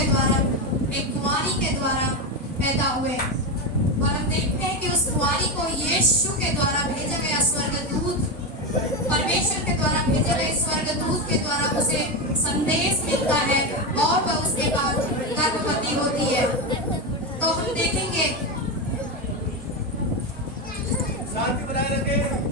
के द्वारा, एक कुंवारी के द्वारा पैदा हुए। और हम देखते हैं कि उस कुंवारी को यीशु के द्वारा भेजा गया स्वर्गदूत, परमेश्वर के द्वारा भेजे गए स्वर्गदूत के द्वारा उसे संदेश मिलता है और वह उसके बाद गर्भवती होती है। तो हम देखेंगे शांति बनाए रखें।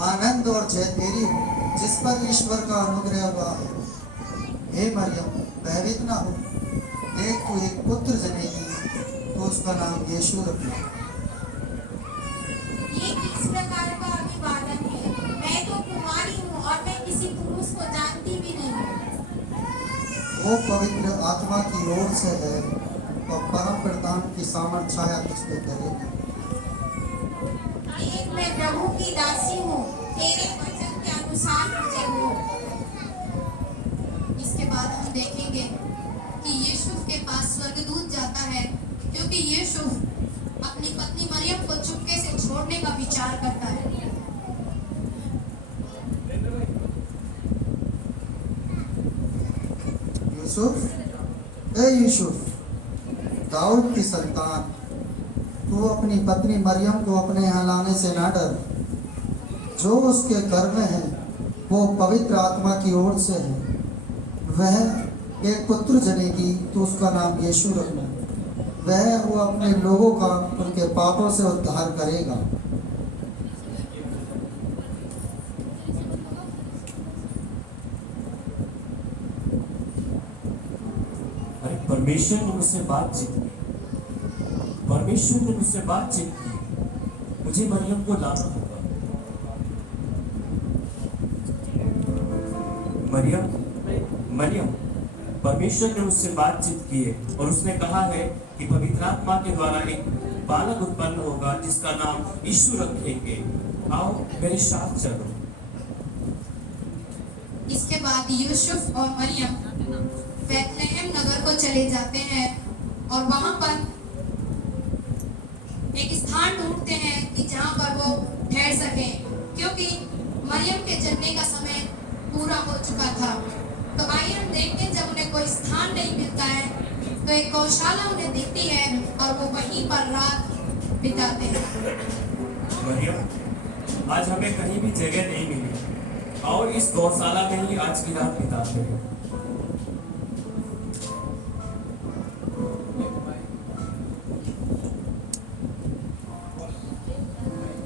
आनंद और जय तेरी हो जिस पर ईश्वर का अनुग्रह हुआ है। हे मरियम, भयभीत ना हो, देख तू एक पुत्र जनेगी, तो उसका नाम यीशु रखना। ये किस प्रकार का अभिवादन है? मैं तो कुंवारी हूँ और मैं किसी पुरुष को जानती भी नहीं हूँ। वो पवित्र आत्मा की ओर से है और परम प्रधान की सामर्थ छाया तुझ पे करेगी। एक मैं प्रभु की दासी हूँ, तेरे वचन के अनुसार मुझे हो। इसके बाद हम देखेंगे कि यूसुफ के पास स्वर्गदूत जाता है, क्योंकि यूसुफ अपनी पत्नी मरियम को चुपके से छोड़ने का विचार करता है। यूसुफ, दाऊद की संतान, तू अपनी पत्नी मरियम को अपने यहाँ लाने से ना डर। जो उसके गर्भ में है वो पवित्र आत्मा की ओर से है। वह एक पुत्र जनेगी, तो उसका नाम यीशु रखना। वो अपने लोगों का उनके पापों से उद्धार करेगा। अरे परमेश्वर ने मुझसे बातचीत की, परमेश्वर ने मुझसे बातचीत की, मुझे मरियम को लाना होगा। मरियम, परमेश्वर ने मुझसे बातचीत की है और उसने कहा है कि पवित्र आत्मा के द्वारा एक बालक उत्पन्न होगा जिसका नाम यीशु रखेंगे। आओ मेरे साथ चलो। इसके बाद यूसुफ और मरियम बैतलहम नगर को चले जाते हैं और वहां पर एक स्थान ढूंढते हैं कि जहां पर वो ठहर सके, क्योंकि मरियम के जन्मे का समय पूरा हो चुका था। तो आइए हम देखते हैं, जब उन्हें कोई स्थान नहीं मिलता है तो एक गौशाला उन्हें दिखती है और वो वहीं पर रात बिताते हैं। मरियम, आज हमें कहीं भी जगह नहीं मिली और इस गौशाला में ही आज की रात बिताते हैं।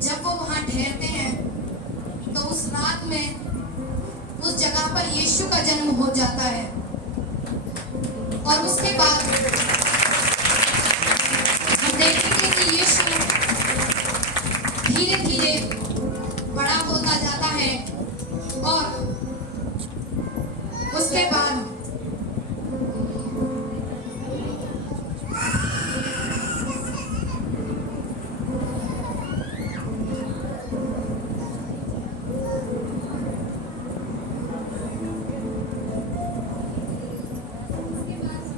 जब वो वहां ठहरते हैं तो उस रात में उस जगह पर यीशु का जन्म हो जाता है और उसके बाद हम देखेंगे कि यीशु धीरे धीरे बड़ा होता जाता है और उसके बाद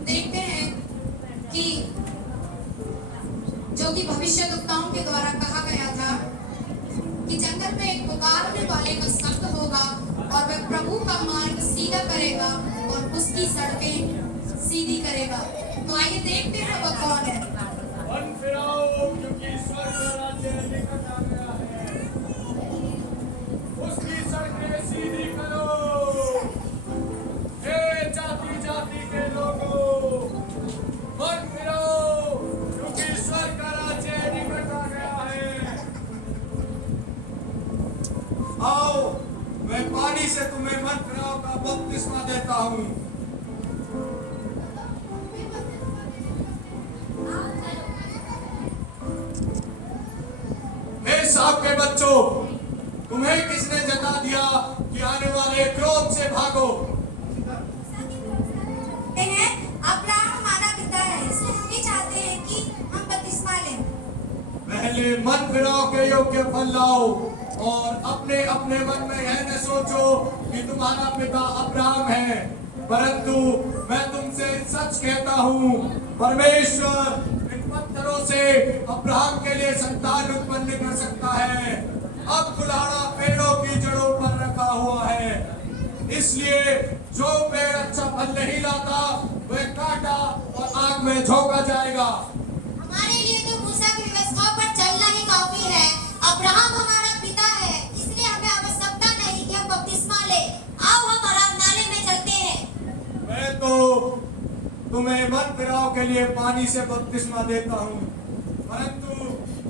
देखते हैं कि जो कि भविष्यवक्ताओं के द्वारा कहा गया था कि जंगल में एक पुकारने वाले का शब्द होगा और वह प्रभु का मार्ग सीधा करेगा और उसकी सड़कें सीधी करेगा। तो आइए देखते हैं वह कौन है। मन फिराओ, क्योंकि स्वर्ग का राज्य निकट आ गया है। उसकी सड़कें सीधी करो, हे जाति जाति के लोगों। एसाव के बच्चों, तुम्हें किसने जता दिया कि आने वाले क्रोध से भागो? अब्राहम हमारा पिता है, इसलिए हम भी चाहते हैं कि हम बपतिस्मा लें। पहले मन फिराव के योग्य फल लाओ और अपने अपने मन में यह न सोचो कि तुम्हारा पिता अब्राहम है, परंतु मैं तुमसे सच कहता हूँ, परमेश्वर इन पत्थरों से अब्राहम के लिए संतान उत्पन्न कर सकता है। अब कुल्हाड़ा पेड़ों की जड़ों पर रखा हुआ है, इसलिए जो पेड़ अच्छा फल नहीं लाता वह काटा और आग में झोंका जाएगा। हमारे लिए तो मूसा की व्यवस्था पर चलना ही काफी है। अब्राहम हमारा पिता है, इसलिए हमें आवश्यकता नहीं कि हम बपतिस्मा ले। आओ हम आराधनालय में चलते हैं। मैं तो तुम्हें मन फिराव के लिए पानी से बपतिस्मा देता हूँ, परंतु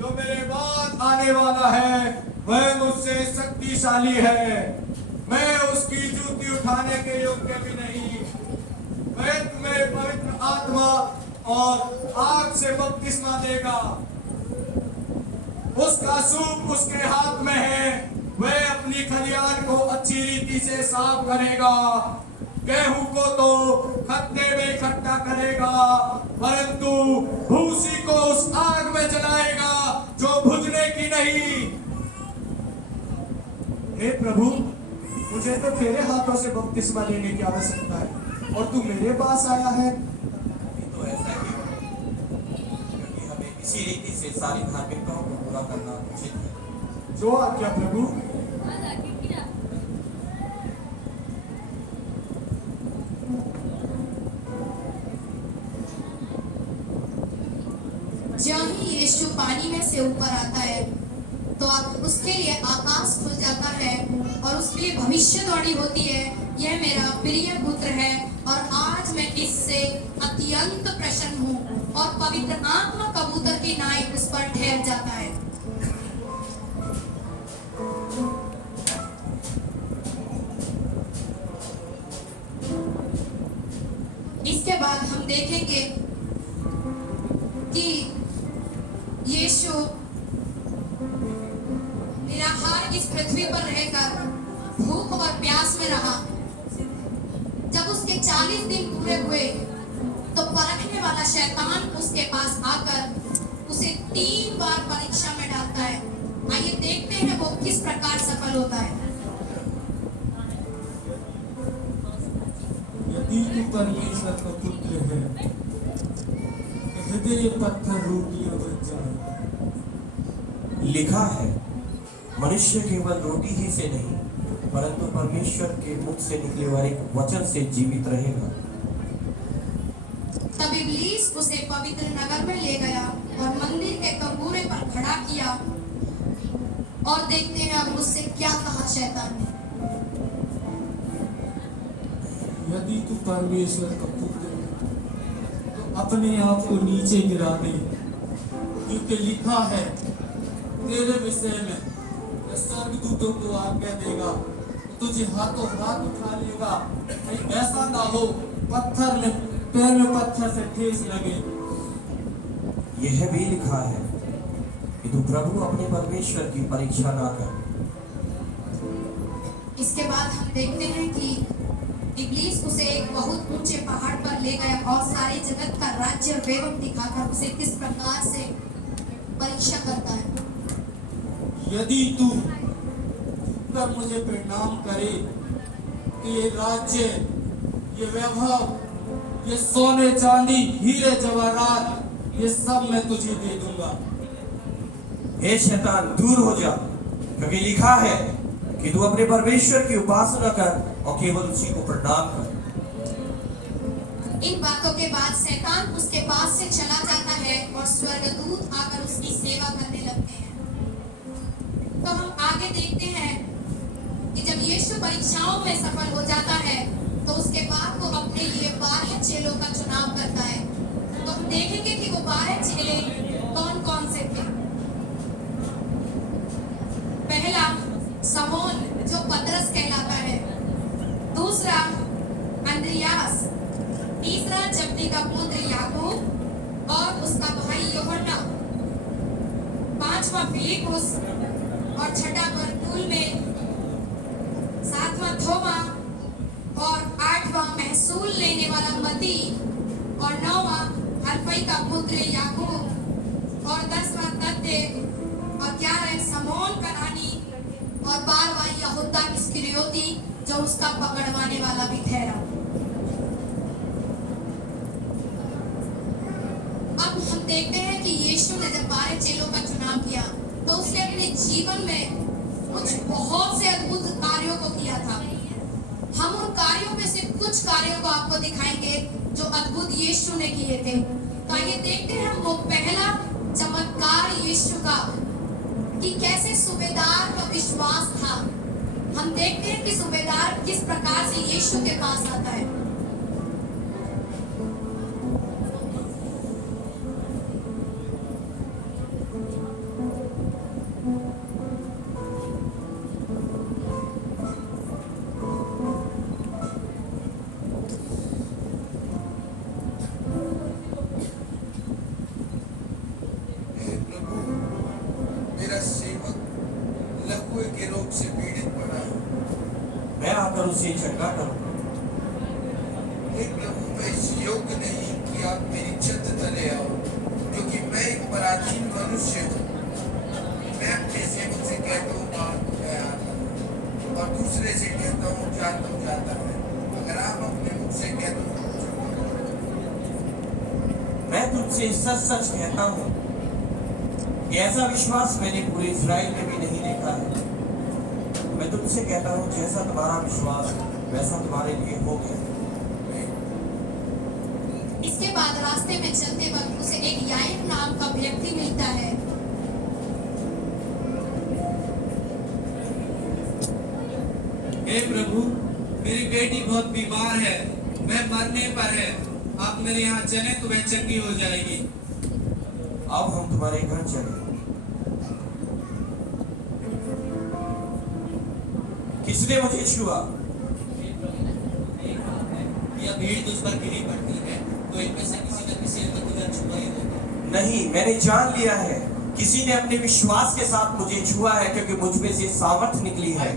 जो मेरे बाद आने वाला है वह मुझसे शक्तिशाली है। मैं उसकी जूती उठाने के योग्य भी नहीं। वह तुम्हें पवित्र आत्मा और आग से बपतिस्मा देगा। उसका सूप उसके हाथ में है, वह अपनी खलियान को अच्छी रीति से साफ करेगा। गेहूं को तो खत्ते में इकट्ठा करेगा, परंतु भूसी को उस आग में जलाएगा जो बुझने की नहीं। हे प्रभु, मुझे तो तेरे हाथों से बपतिस्मा लेने की आवश्यकता है और तू मेरे पास आया है। तो ऐसा ही है, क्योंकि हमें इसी रीति से सारी धार्मिकताओं को पूरा करना उचित है। जो आज्ञा प्रभु। जब ही यीशु पानी में से ऊपर आता है तो उसके लिए आकाश खुल जाता है और उसके लिए भविष्यवाणी होती है, यह मेरा प्रिय पुत्र है और आज मैं इससे अत्यंत प्रसन्न हूँ। और पवित्र आत्मा कबूतर की नाई उस पर ठहर जाता है। इसके बाद हम देखेंगे कि यीशु निराहार इस पृथ्वी पर रहकर भूख और प्यास में रहा। जब उसके 40 दिन पूरे हुए तो परखने वाला शैतान उसके पास आकर उसे 3 बार परीक्षा में डालता है। आइए देखते हैं वो किस प्रकार सफल होता है। यदि तू परमेश्वर का पुत्र है, हृदय पत्थर रोटियां बन जाए। लिखा है, मनुष्य केवल रोटी ही से नहीं परंतु परमेश्वर के मुख से निकले वाले वचन से जीवित रहेगा। तब इब्लीस उसे पवित्र नगर में ले गया और मंदिर के कंगूरे पर खड़ा किया। और देखते हैं अब उससे क्या कहा शैतान ने। यदि तू परमेश्वर का पुत्र है तो अपने आप को नीचे गिरा दे, क्योंकि लिखा है तेरे विषय में स्वर्गदूतों को आज्ञा देगा, तुझे हाथों हाथ उठा लेगा, कहीं ऐसा ना हो पत्थर में पैर में पत्थर से ठेस लगे। यह भी लिखा है कि तू प्रभु अपने परमेश्वर की परीक्षा ना कर। इसके बाद हम देखते हैं कि इब्लीस उसे एक बहुत ऊंचे पहाड़ पर ले गया और सारे जगत का राज्य वैभव दिखाकर उसे किस प्रकार से परीक्षा करता है। यदि तू पर मुझे प्रणाम करे तो ये राज्य, ये वैभव, ये सोने चांदी हीरे जवाहरात, ये सब मैं तुझे दे दूंगा। हे शैतान, दूर हो जा, क्योंकि लिखा है कि तू अपने परमेश्वर की उपासना कर और केवल उसी को प्रणाम कर। इन बातों के बाद शैतान उसके पास से चला जाता है और स्वर्गदूत आकर उसकी सेवा करने लगते हैं। तो हम आगे देखते हैं कि जब यीशु परीक्षाओं में सफल हो जाता है तो उसके बाद वो अपने लिए 12 चेलों का चुनाव करता है। तो हम देखेंगे कि वो 12 चेले कौन कौन से थे। पहला समोन जो पतरस कहलाता है, दूसरा अंद्रियास, तीसरा जब्दी का पुत्र याकूब और उसका भाई यूहन्ना, पांचवा फिलिपुस, और छठा बरतूल में, सातवां थोमा और आठवां महसूल लेने वाला मती और नौवां हल्फई का पुत्र याकूब और 10वां तद्दे और 11 समोन कनानी और 12वां यहूदा इस्करियोती जो उसका पकड़वाने वाला भी ठहरा। अब हम देखते हैं कि यीशु ने जब 12 चेलों का चुनाव किया तो उसने अपने जीवन में कुछ बहुत से अद्भुत कार्यों को किया था। हम उन कार्यों में से कुछ कार्यों को आपको दिखाएंगे जो अद्भुत यीशु ने किए थे। तो आइए देखते हैं हम वो पहला चमत्कार यीशु का कि कैसे सूबेदार का विश्वास था। हम देखते हैं कि सूबेदार किस प्रकार से यीशु के पास आता है। हे प्रभु, मेरा सेवक लकवे के रोग से पीड़ित पड़ा है। मैं आकर उसे चंगा करूंगा। हे प्रभु, मैं इस योग्य नहीं कि आप मेरी छत तले आओ, क्योंकि मैं एक पराधीन मनुष्य हूँ। मैं अपने सेवक से कहता हूँ मैं आता हूँ, और दूसरे से कहता हूँ जाता है। अगर आप अपने मुख से कह दो मैं तुझसे सच सच कहता हूँ कि ऐसा विश्वास मैंने पूरे इस्राएल में भी नहीं देखा है। मैं तुझसे कहता हूँ जैसा तुम्हारा विश्वास वैसा तुम्हारे लिए हो गया। इसके बाद रास्ते में चलते वक्त उसे एक याईर नाम का व्यक्ति मिलता है। हे प्रभु, मेरी बेटी बहुत बीमार है, मैं मरने पर है। आप मेरे यहाँ चले तो वह चंगी हो जाएगी। अब हम तुम्हारे घर चले। किसने मुझे छुआ? यह भीड़ तुझ पर गिरी पड़ती है, तो इनमें से किसी न किसी ने तुझे छुआ ही होगा। नहीं, मैंने जान लिया है किसी ने अपने विश्वास के साथ मुझे छुआ है, क्योंकि मुझ में से सामर्थ निकली है। हे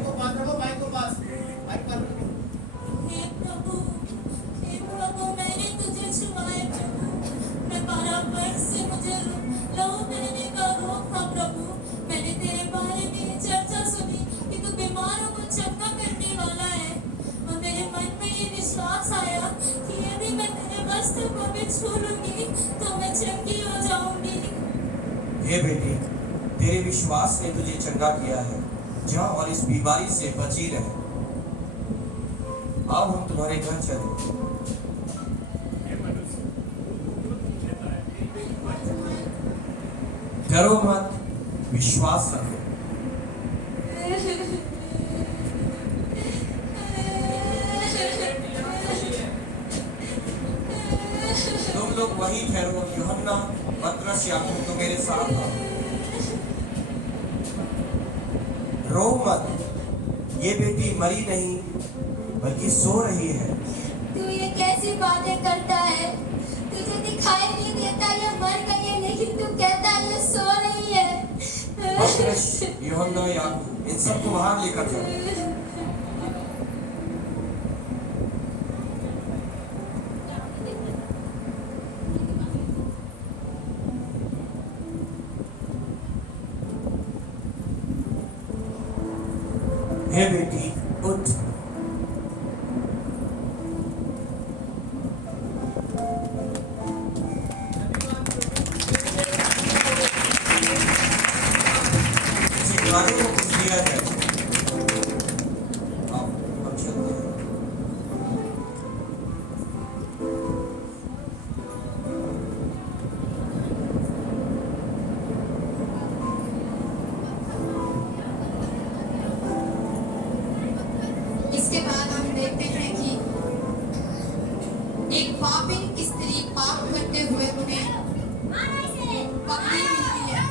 प्रभु, मैंने तुझे छुआ है प्रभु। मैं 12 वर्ष से मुझे लहू बहने का रोग था प्रभु। मैंने तेरे बारे में चर्चा सुनी कि तू बीमारों को चंगा करने वाला है, और मेरे मन में ये विश्वास आया कि यदि मैं तेरे वस्त्र को भी छू लूंगी तो मैं चंगी हो जाऊंगी। हे बेटी, तेरे विश्वास ने तुझे चंगा किया है। जा और इस बीमारी से बची रहे। अब हम तुम्हारे घर चले। डरो मत, विश्वास रखो। तुम लोग वहीं ठहरो। यूहन्ना, पतरस, याकूब तो मेरे साथ आओ। रो मत, ये बेटी मरी नहीं बल्कि सो रही है। तू ये कैसी बातें करता है? तुझे दिखाई नहीं देता ये मर गई है, लेकिन तू कहता है ये सो रही है। पतरस, यूहन्ना, याकूब, इन सबको बाहर लेकर जाओ। हे बेटी, उठ। इसे बुलाने को कुछ दिया जाए। आओ, हम चलते हैं। इसके बाद हम देखते हैं कि एक पापिन स्त्री पाप करते हुए उन्हें पकड़ी मिलती है।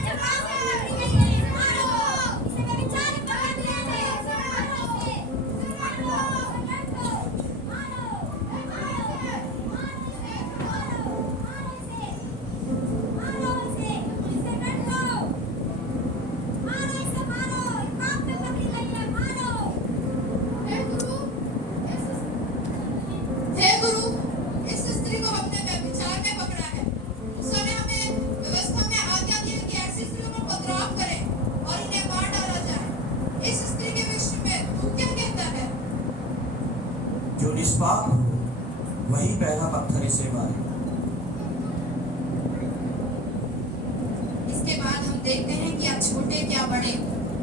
देखते हैं क्या छोटे क्या बड़े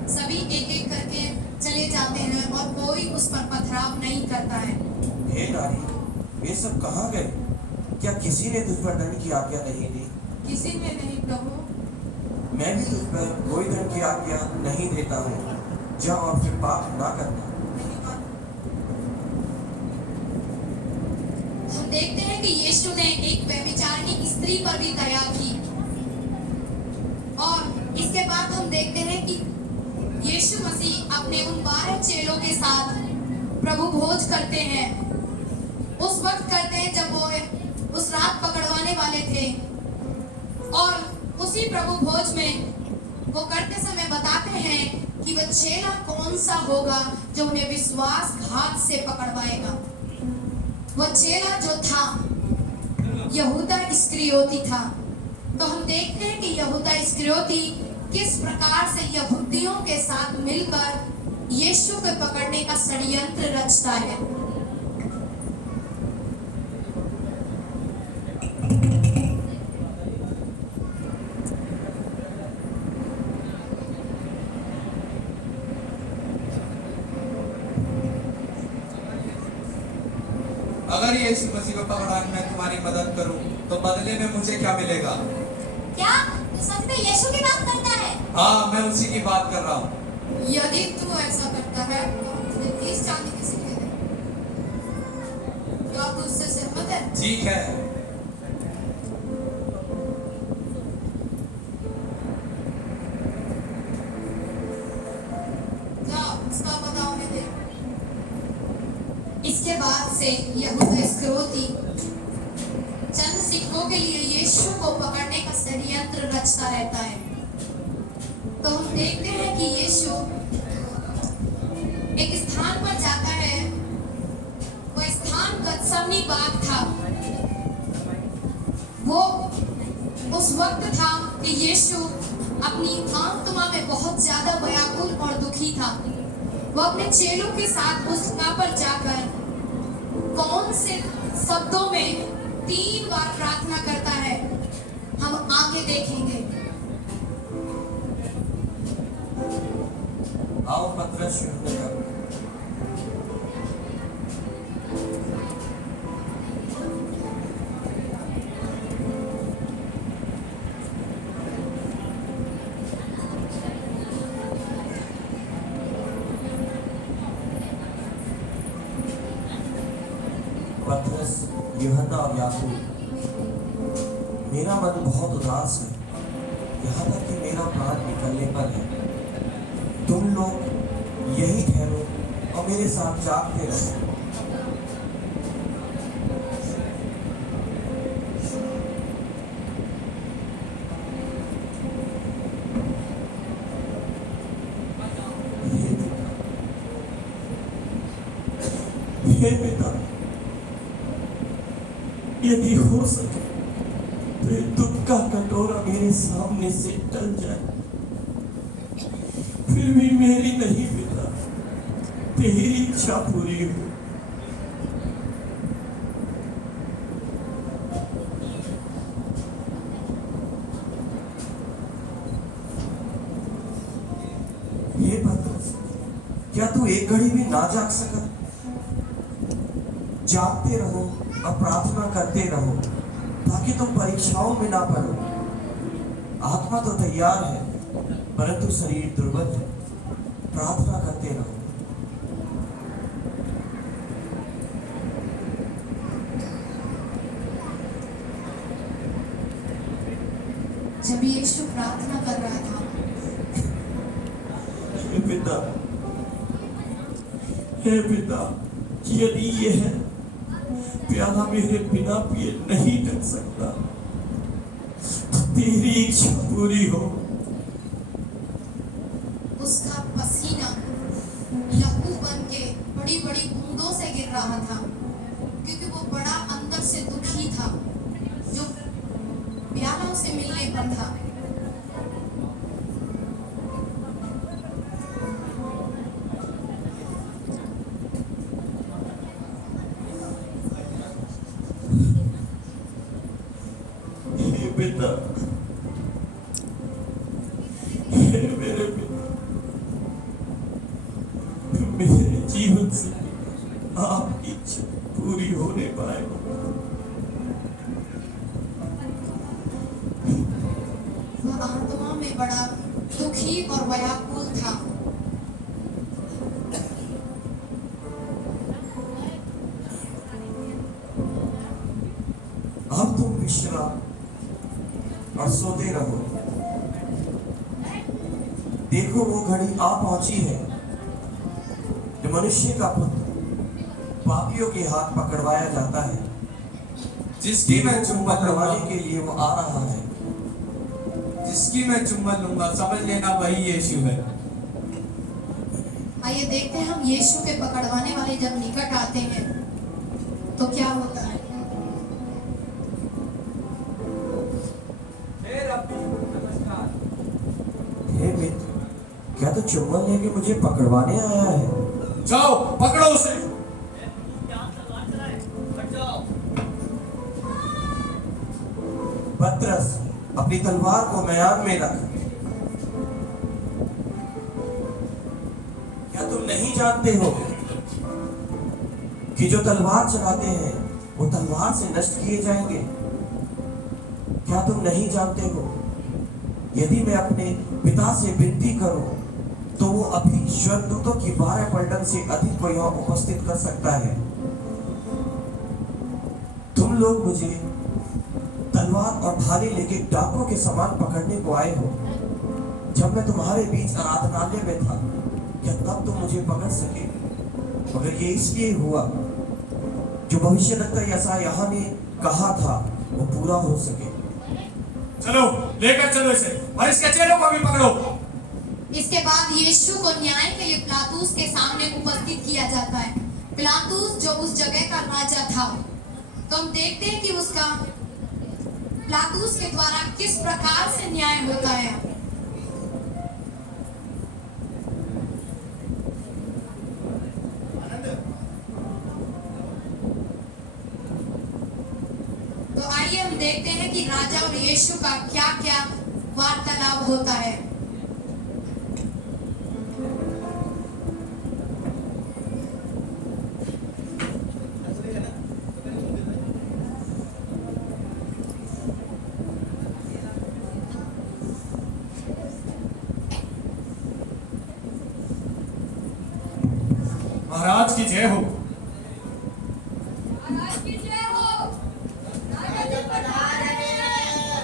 सभी एक एक करके चले जाते हैं और कोई उस पर पथराव नहीं करता है। हे नारी, वे सब कहाँ गए? क्या किसी ने तुझ पर दंड की आज्ञा नहीं दी? किसी ने नहीं प्रभु। मैं भी तुझ पर कोई दंड की आज्ञा नहीं देता हूँ। जा और फिर पाप ना करना। हम देखते हैं कि यीशु ने एक व्यभिचारिणी स्त्री पर भी दया की और इसके बाद हम देखते हैं कि यीशु मसीह अपने उन 12 चेलों के साथ प्रभु भोज करते हैं। उस वक्त करते हैं जब वो उस रात पकड़वाने वाले थे और उसी प्रभु भोज में वो करते समय बताते हैं कि वह चेला कौन सा होगा जो उन्हें विश्वासघात से पकड़वाएगा। वह चेला जो था यहूदा इस्करियोती था। तो हम देखते हैं कि यहूदा इस्करियोती किस प्रकार से यहूदियों के साथ मिलकर यीशु को पकड़ने का षड्यंत्र रचता है। अगर यीशु मसीह को पकड़ाने में तुम्हारी मदद करूं तो बदले में मुझे क्या मिलेगा? क्या तू सच में यीशु की बात करता है? हाँ, मैं उसी की बात कर रहा हूँ। यदि तू ऐसा करता है तो हम तुझे 30 चांदी के सिक्के देंगे। क्या तू उससे सहमत है? ठीक है। जा उसका पता उन्हें दे। इसके बाद से यहूदा इस्करियोती चंद सिक्कों के लिए यीशु को पकड़ने का षड्यंत्र रचता रहता है। तो हम देखते हैं कि यीशु एक स्थान पर जाता है। वह स्थान गतसमनी बाग था। वो उस वक्त था कि यीशु अपनी आत्मा में बहुत ज्यादा व्याकुल और दुखी था। वो अपने चेलों के साथ उस जगह पर जाकर कौन से शब्दों में 3 बार प्रार्थना करता है, हम आगे देखेंगे। आओ पतरस शुरू कर। पतरस, यूहन्ना और याकूब, मेरा मन बहुत उदास है, यहाँ तक कि मेरा प्राण निकलने पर है। तुम लोग यही ठहरो और मेरे साथ जागते रहो। हे पिता, यदि हो सके तो ये दुख का कटोरा मेरे सामने से टल जाए, फिर भी मेरी नहीं पिता, तेरी इच्छा पूरी हो। हे पतरस, क्या तू एक घड़ी भी ना जाग सका? जागते रहो और प्रार्थना करते रहो ताकि तुम परीक्षाओं में ना पड़ो। आत्मा तो तैयार है परंतु शरीर दुर्बल है। प्रार्थना करते रहो। जब यीशु प्रार्थना कर रहा था, हे पिता, यदि यह प्याला मेरे बिना पिए नहीं कर सकता तो तेरी इच्छा पूरी हो। उसका पसीना लहू बन के बड़ी बड़ी बूंदों से गिर रहा था क्योंकि वो बड़ा अंदर से दुखी था जो प्यालों से मिलने पर था। हे पिता, वह आत्मा में बड़ा दुखी और व्याकुल था। अब तुम विश्राम और सोते रहो। देखो वो घड़ी आ पहुंची है जो मनुष्य का पुत्र पापियों के हाथ पकड़वाया जाता है। जिसकी मैं देखो, चुम्बन पकड़वाने लूंगा के लिए वो आ रहा है। जिसकी मैं चुम्बन लूंगा समझ लेना वही यीशु है। आइए देखते हैं हम यीशु के पकड़वाने वाले जब निकट आते हैं तो क्या होता है। हे मित्र, क्या तू चुम्बन लेके मुझे पकड़वाने आया है? जाओ पकड़ो उसे। पतरस, अपनी तलवार को मैदान में रख। क्या तुम नहीं जानते हो कि जो तलवार चलाते हैं वो तलवार से नष्ट किए जाएंगे? क्या तुम नहीं जानते हो यदि मैं अपने पिता से विनती करूं तो वो अभी स्वर्गदूतों की 12 पलटन से अधिक को यहाँ उपस्थित कर सकता है। तुम लोग मुझे तलवार और भाले लेके डाकुओं के समान पकड़ने को आए हो। जब मैं तुम्हारे बीच आराधनालय में था क्या तब तुम मुझे पकड़ सके? मगर ये इसलिए हुआ जो भविष्यवक्ता यशायाह ने कहा था वो पूरा हो सके। चलो लेकर चलो इसे और इसके चेलों को भी पकड़ो। इसके बाद यीशु को न्याय के लिए पिलातुस के सामने उपस्थित किया जाता है। पिलातुस जो उस जगह का राजा था, तो हम देखते हैं कि उसका पिलातुस के द्वारा किस प्रकार से न्याय होता है। तो आइए हम देखते हैं कि राजा और यीशु का क्या क्या वार्तालाप होता है। महाराज की जय हो। महाराज की जय हो। राजा जी पधार रहे हैं।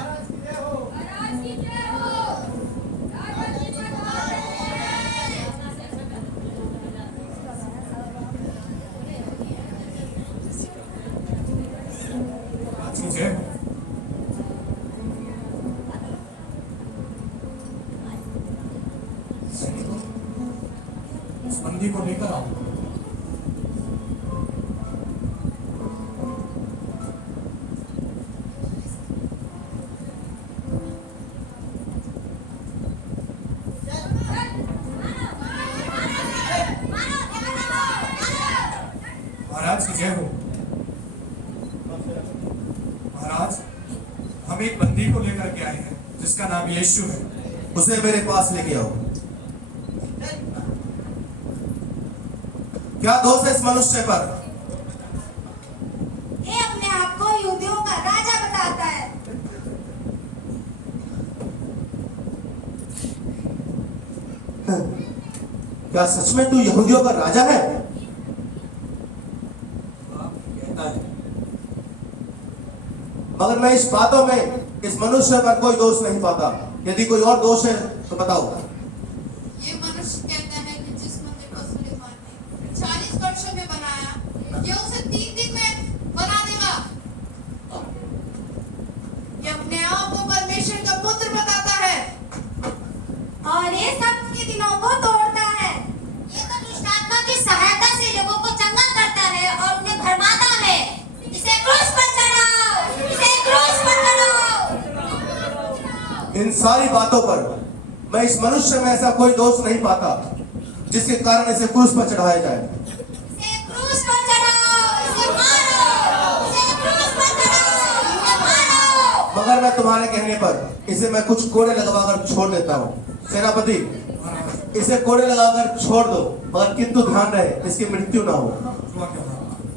महाराज की जय हो। राजा जी पधार रहे हैं। महाराज की जय हो। सैनिकों, उस बंदी को लेकर आओ। महाराज की जय हो। महाराज, हम एक बंदी को लेकर के आए हैं जिसका नाम यीशु है। उसे मेरे पास लेके आओ। क्या दोष है इस मनुष्य पर? ये अपने आप को यहूदियों का राजा बताता है। क्या सच में तू यहूदियों का राजा है? कहता है। मगर मैं इस बातों में इस मनुष्य पर कोई दोष नहीं पाता। यदि कोई और दोष है तो बताओ। ये मनुष्य कहता है कि जिस मंदिर को सुलेमान ने 40 वर्षों में बनाया, ये उसे 3 दिन में बना देगा। ये अपने आप को परमेश्वर का पुत्र बताता है और ये सबके दिनों को तोड़ता है। ये तो दुष्ट आत्मा की सहायता से लोगों को चंगा करता है और उन्हें भरमाता है। इसे क्रूस पर चढ़ाओ, इसे क्रूस पर चढ़ाओ। इन सारी बातों पर मैं इस मनुष्य में ऐसा कोई दोष नहीं पाता जिसके कारण इसे क्रूस पर चढ़ाया जाए। इसे क्रूस पर चढ़ाओ, इसे मारो, इसे क्रूस पर चढ़ाओ, इसे मारो। मगर मैं तुम्हारे कहने पर इसे मैं कुछ कोड़े लगवाकर छोड़ देता हूँ। सेनापति, इसे कोड़े लगाकर छोड़ दो, मगर किंतु ध्यान रहे इसकी मृत्यु ना हो।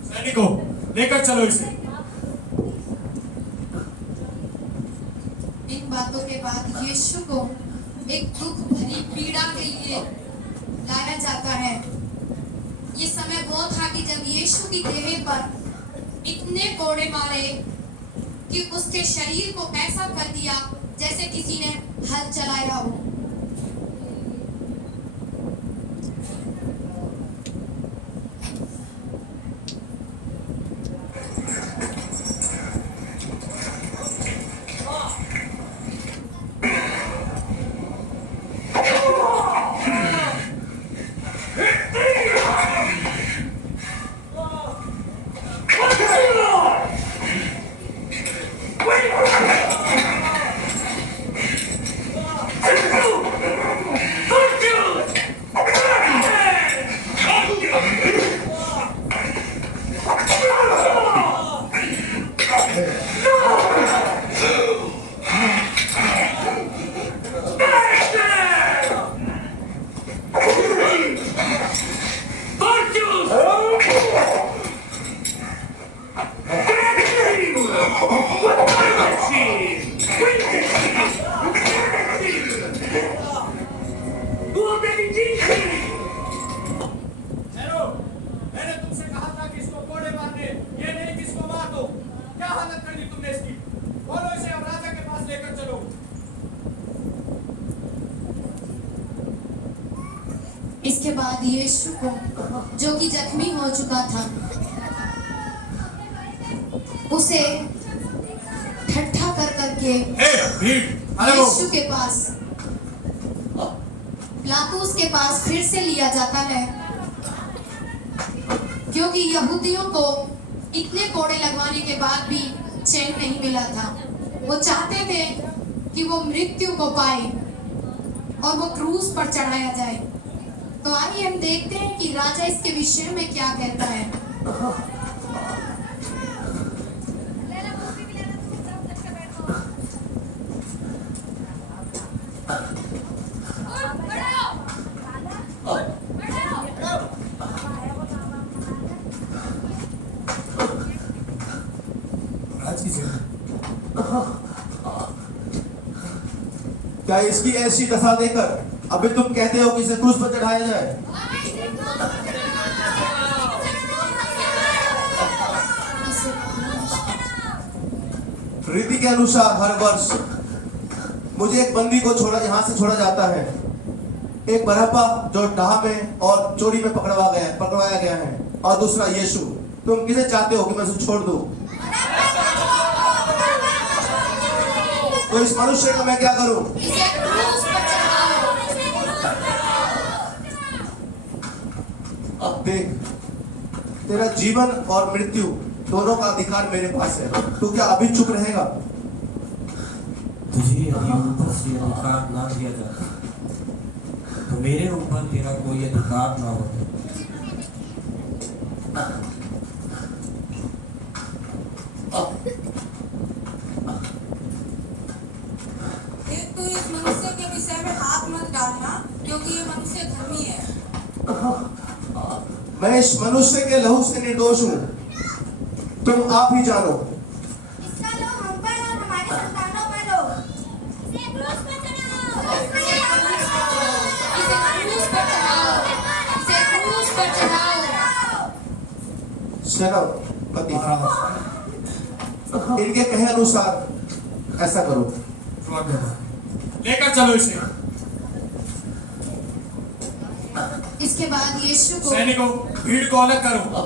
सैनिकों, लेकर चलो इसे। इन बातों के बाद यीशु को एक दुख भरी पीड़ा के लिए लाया जाता है। ये समय वो था कि जब यीशु की देह पर इतने कोड़े मारे कि उसके शरीर को ऐसा कर दिया जैसे किसी ने हल चलाया हो। मैंने तुमसे कहा था कि इसको कोड़े मारने, ये नहीं कि इसको मार दो। क्या हालत कर दी तुमने इसकी? बोलो इसे अब राजा के पास लेकर चलो। इसके बाद यीशु को, जो कि जख्मी हो चुका था, उसे ठट्ठा कर करके यीशु के पास, पिलातुस के पास फिर से लिया जाता है, क्योंकि यहूदियों को इतने कोड़े लगवाने के बाद भी चैन नहीं मिला था। वो चाहते थे कि वो मृत्यु को पाए और वो क्रूस पर चढ़ाया जाए। तो आइए हम देखते हैं कि राजा इसके विषय में क्या कहता है। क्या इसकी ऐसी दशा देकर अभी तुम कहते हो कि इसे क्रूस पर चढ़ाया जाए? रीति के अनुसार हर वर्ष मुझे एक बंदी को यहाँ से छोड़ा जाता है। एक बरअब्बा जो डाह में और चोरी में पकड़वाया गया है, और दूसरा यीशु। तुम किसे चाहते हो कि मैं उसे छोड़ दूं? तो इस मनुष्य का मैं क्या करूं? इसे क्रूस पर चढ़ाओ। अब देख, तेरा जीवन और मृत्यु दोनों का अधिकार मेरे पास है। तू क्या अभी चुप रहेगा? तुझे यदि ऊपर से अधिकार ना दिया जाता तो मेरे ऊपर तेरा कोई अधिकार ना होता। एक तो इस मनुष्य के विषय में हाथ मत डालना, क्योंकि ये मनुष्य धर्मी है। मैं इस मनुष्य के लहू से निर्दोष हूँ, तुम आप ही जानो। इसका लोग हम पर और हमारी संतानों पर लो। इसे क्रूस पर चढ़ाओ। इसे क्रूस पर चढ़ाओ। इसे क्रूस पर चढ़ाओ। सेनापति, इनके कहे अनुसार ऐसा करो। लेकर चलो इसे। इसके बाद यीशु को सैनिकों, भीड़ को अलग करो।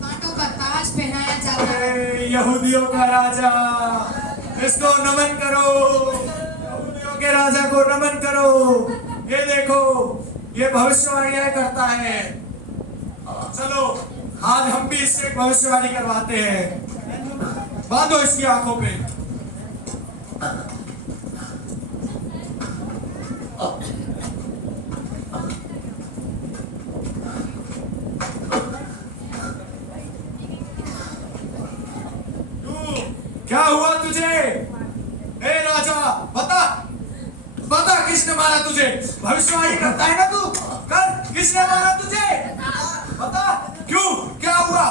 कांटों का ताज पहनाया जाता है। अरे यहूदियों का राजा, इसको नमन करो। यहूदियों के राजा को नमन करो। ये देखो, ये भविष्यवाणियां करता है। चलो, आज हम भी इससे भविष्यवाणी करवाते हैं। बांधो इसकी आंखों पे। क्या हुआ तुझे? ए राजा, बता बता, किसने मारा तुझे? भविष्यवाणी करता है ना तू? कर, किसने मारा तुझे? बता, क्यों? क्या हुआ?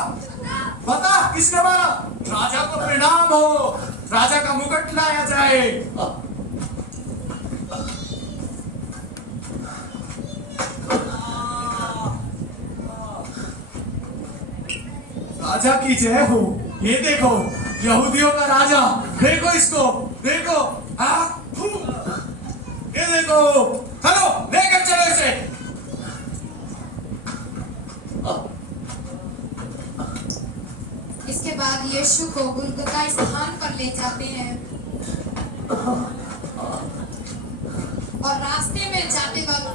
बता किसने मारा? राजा को प्रणाम हो, राजा का मुकुट लाया जाए। राजा की जय हो। ये देखो यहूदियों का राजा, देखो इसको, देखो। ये देखो, चलो लेकर चलो इसे। इसके बाद यीशु को गुलगुता स्थान पर ले जाते हैं और रास्ते में जाते वक्त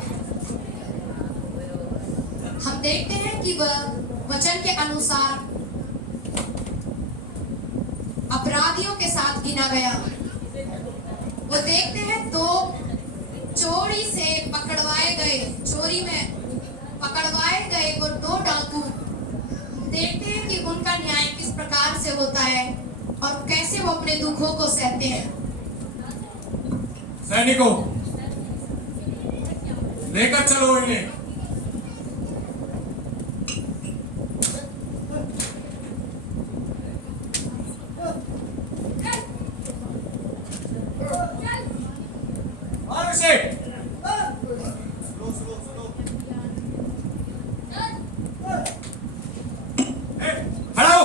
हम देखते हैं कि वह वचन के अनुसार अपराधियों के साथ गिना गया। वो देखते हैं तो चोरी से पकड़वाए गए, चोरी में पकड़वाए गए वो 2 डाकू, देखते हैं कि उनका न्याय किस प्रकार से होता है और कैसे वो अपने दुखों को सहते हैं। सैनिकों, लेकर चलो इन्हें। खड़ा हो।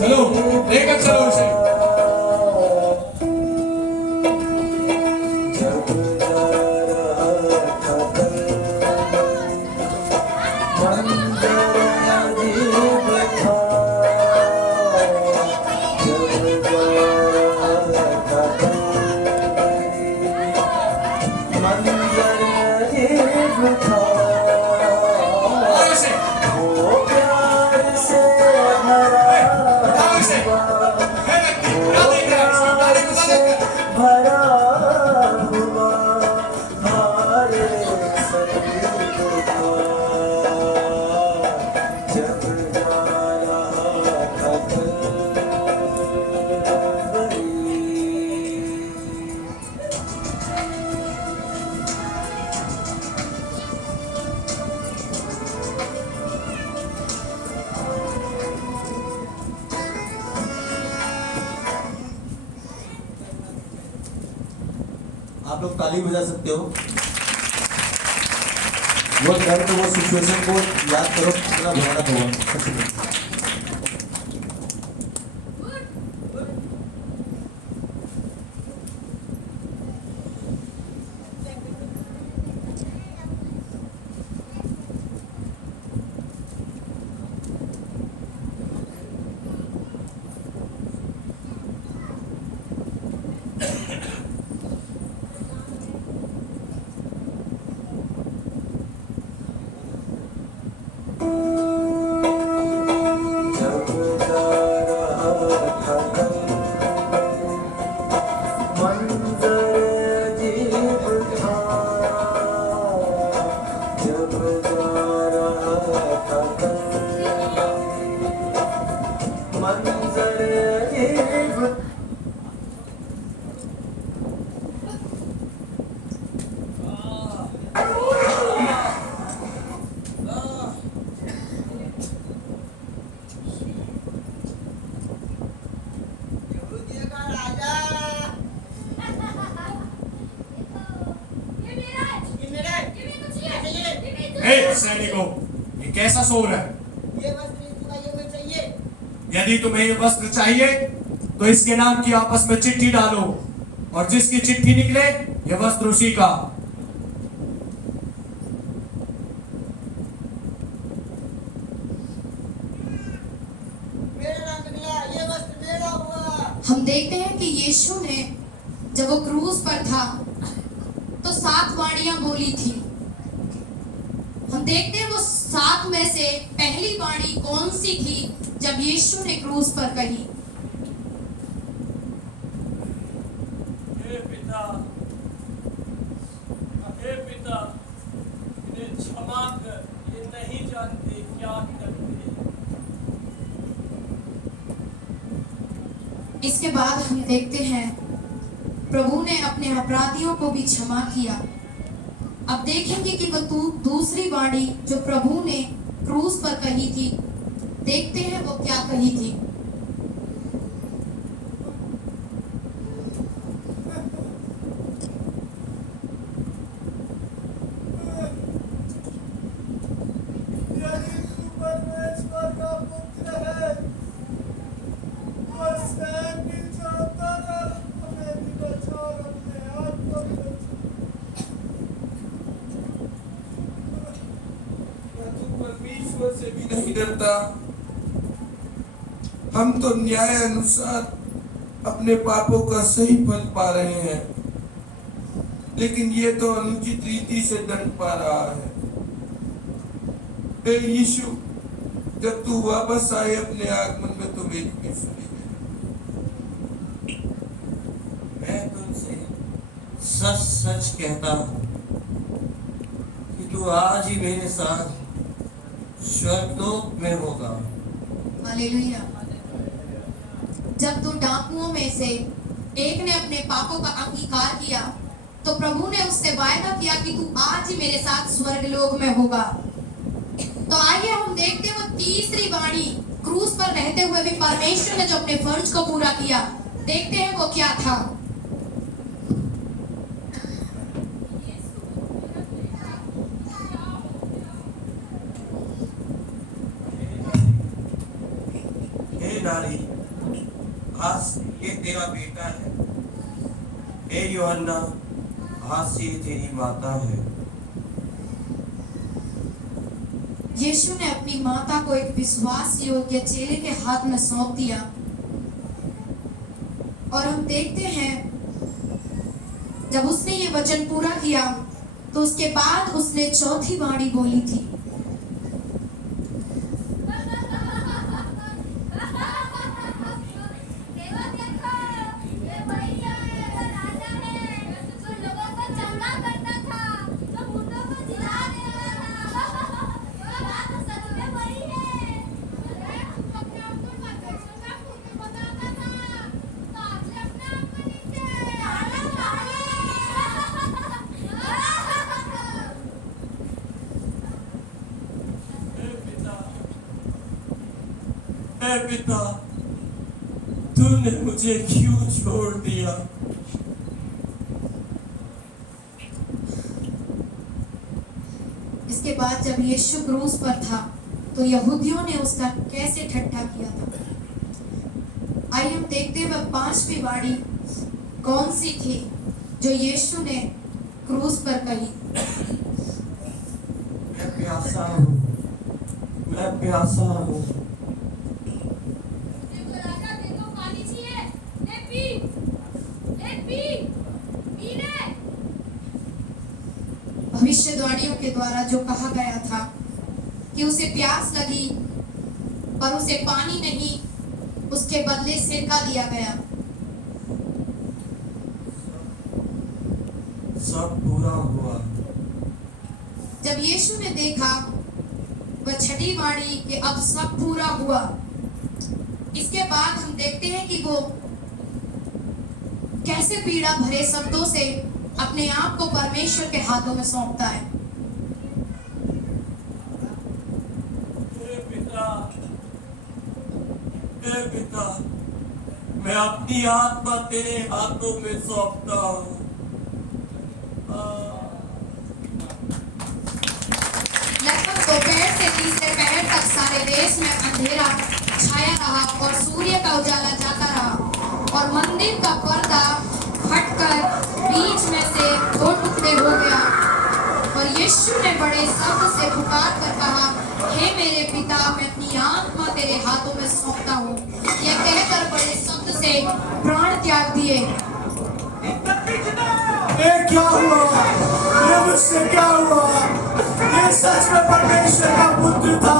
चलो लेकर चलो इसे। और इसे हटाओ इसे। हे व्यक्ति, क्या देख रहा है? इसकी तारे को क्या देख रहा है? आप लोग ताली बजा सकते हो। वो दर्द, वो सिचुएशन को याद करो, कितना भयानक होगा। शोर है? ये वस्त्र यीशु का ये चाहिए। यदि तुम्हें ये वस्त्र चाहिए तो इसके नाम की आपस में चिट्ठी डालो, और जिसकी चिट्ठी निकले ये वस्त्र उसी का। मेरा नाम निकला, ये वस्त्र मेरा हुआ। हम देखते हैं कि यीशु ने जब वो क्रूस पर था तो 7 वाणियां बोली थी। हम देखते हैं वो 7 में से पहली वाणी कौन सी थी जब यीशु ने क्रूस पर कही? हे पिता, इन्हें क्षमा कर, ये नहीं जानते क्या करते हैं। इसके बाद हम देखते हैं प्रभु ने अपने अपराधियों को भी क्षमा किया। अब देखेंगे कि वो दूसरी वाणी जो प्रभु ने क्रूस पर कही थी, देखते हैं वो क्या कही थी। परमेश्वर से भी नहीं डरता। हम तो न्याय अनुसार अपने पापों का सही फल पा रहे हैं, लेकिन ये तो अनुचित रीति से दंड पा रहा है। हे यीशु, जब तू वापस आए अपने आगमन में तो मेरी भी सुनी दे। मैं तुमसे सच सच कहता हूँ कि तू आज ही मेरे साथ स्वर्गलोक में होगा। हालेलुया। जब 2 डाकुओं में से एक ने अपने पापों का अंगीकार किया तो प्रभु ने उससे वायदा किया कि तू आज ही मेरे साथ स्वर्गलोक में होगा। तो आइए हम देखते हैं वो तीसरी वाणी, क्रूस पर रहते हुए भी परमेश्वर ने जो अपने फर्ज को पूरा किया, देखते हैं वो क्या था। हे नारी, आज ये तेरा बेटा है। हे यूहन्ना, आज से ये तेरी माता है। यीशु ने अपनी माता को एक विश्वास योग्य चेले के हाथ में सौंप दिया। और हम देखते हैं जब उसने ये वचन पूरा किया तो उसके बाद उसने चौथी वाणी बोली थी। हे पिता, तूने मुझे क्यों छोड़ दिया? इसके बाद जब यीशु क्रूस पर था तो यहूदियों ने उसका कैसे ठट्ठा किया था। आइए हम देखते हैं वह 5वीं वाणी कौन सी थी जो यीशु ने क्रूस पर कही। मैं प्यासा हूँ, मैं प्यासा हूँ। भविष्यवाणियों के द्वारा जो कहा गया था कि उसे प्यास लगी पर उसे पानी नहीं, उसके बदले सिरका दिया गया। सब पूरा हुआ। जब यीशु ने देखा वह 6ठी वाणी कि अब सब पूरा हुआ, इसके बाद हम देखते हैं कि वो कैसे पीड़ा भरे शब्दों से अपने आप को परमेश्वर के हाथों में सौंपता है। हे पिता, मैं अपनी आत्मा तेरे हाथों में सौंपता हूँ। लगभग दोपहर से तीसरे पहर अंधेरा छाया रहा और सूर्य का उजाला जाता रहा और मंदिर का पर्दा फटकर बीच में से 2 टुकड़े हो गया और यीशु ने बड़े शब्द से पुकार कर कहा, हे मेरे पिता, मैं अपनी आत्मा तेरे हाथों में सौंपता हूँ। यह कहकर बड़े शब्द से प्राण त्याग दिए। ये क्या हुआ? ये मुझसे क्या हुआ? ये सच में परमेश्वर का पुत्र था।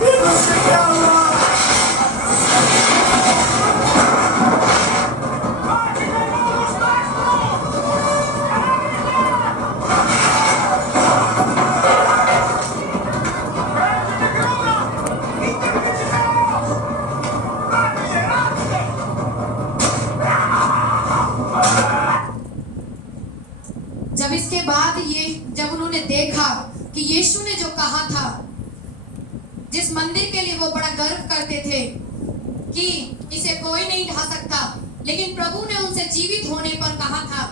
ये मुझसे क्या हुआ? जब इसके बाद जब उन्होंने देखा कि यीशु ने जो कहा था, जिस मंदिर के लिए वो बड़ा गर्व करते थे कि इसे कोई नहीं ढा सकता, लेकिन प्रभु ने उनसे जीवित होने पर कहा था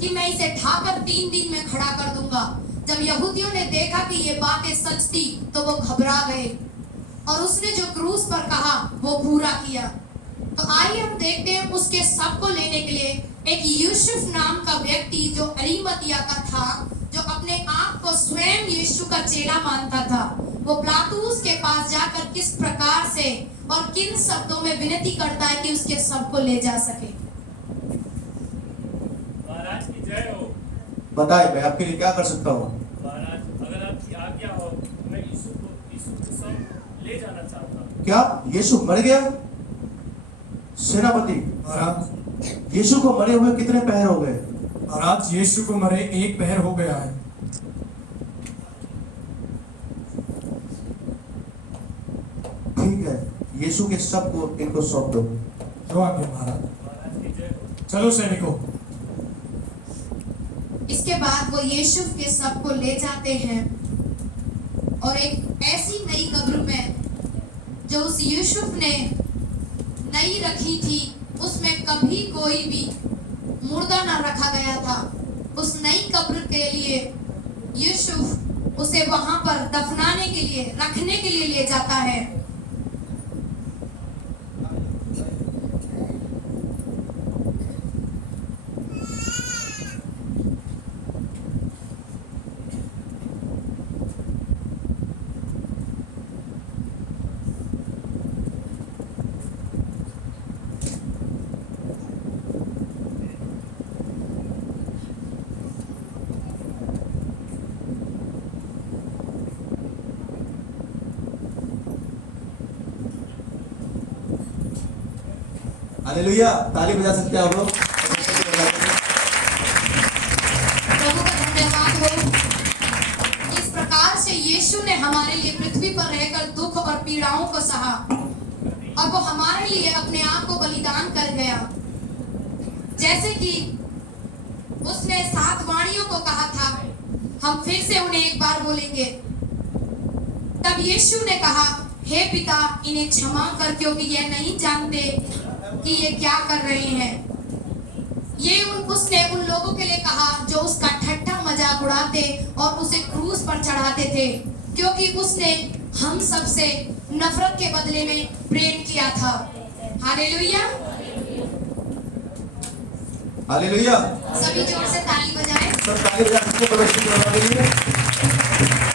कि मैं इसे ढाकर 3 दिन में खड़ा कर दूंगा। जब यहूदियों ने देखा कि ये बातें सच थी तो वो घबरा गए और उसने जो क्रूस पर कहा वो पूरा किया। तो आइए हम देखते हैं उसके सब को लेने के लिए एक यूसुफ नाम का व्यक्ति जो अरिमतिया का था, जो अपने आप को स्वयं यीशु का चेला मानता था, वो पिलातुस के पास जाकर किस प्रकार से और किन शब्दों में विनती करता है कि उसके सब को ले जा सके। महाराज की जय हो। बताए मैं आपके लिए क्या कर सकता हूँ? महाराज, अगर आपकी आज्ञा हो तो मैं यीशु को सब ले जाना चाहता हूँ। क्या यीशु मर गया? सेनापति, महाराज, यीशु को मरे हुए कितने पहर हो गए? महाराज, यीशु को मरे 1 पहर हो गया है। ठीक है, यीशु के शव को इनको सौंप दो। जो आज्ञा महाराज। महाराज की जय हो। चलो सैनिकों। इसके बाद वो यीशु के सब को ले जाते हैं और एक ऐसी नई कब्र में जो उस यूसुफ ने नई रखी थी, उसमें कभी कोई भी मुर्दा ना रखा गया था। उस नई कब्र के लिए यूसुफ उसे वहां पर दफनाने के लिए, रखने के लिए ले जाता है। हालेलुया, ताली बजा सकते हैं आप लोग। प्रभु का धन्यवाद हो। इस प्रकार से यीशु ने हमारे लिए पृथ्वी पर रहकर दुख और पीड़ाओं को सहा और वो हमारे लिए अपने आप को बलिदान कर गया। जैसे कि उसने 7 वाणियों को कहा था, हम फिर से उन्हें एक बार बोलेंगे। तब यीशु ने कहा, हे पिता, इन्हें क्षमा कर, क्योंकि ये नहीं जानते कि ये क्या कर रहे हैं। ये उसने उन लोगों के लिए कहा जो उसका ठट्ठा मजाक उड़ाते और उसे क्रूस पर चढ़ाते थे, क्योंकि उसने हम सब से नफरत के बदले में प्रेम किया था। Hallelujah, hallelujah. सभी जोर से ताली बजाएं। सब ताली बजा सकते हैं।